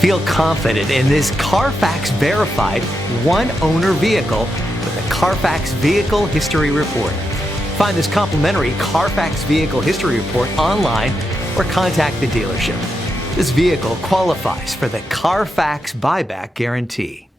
Feel confident in this Carfax verified one-owner vehicle with the Carfax Vehicle History Report. Find this complimentary Carfax Vehicle History Report online or contact the dealership. This vehicle qualifies for the Carfax Buyback Guarantee.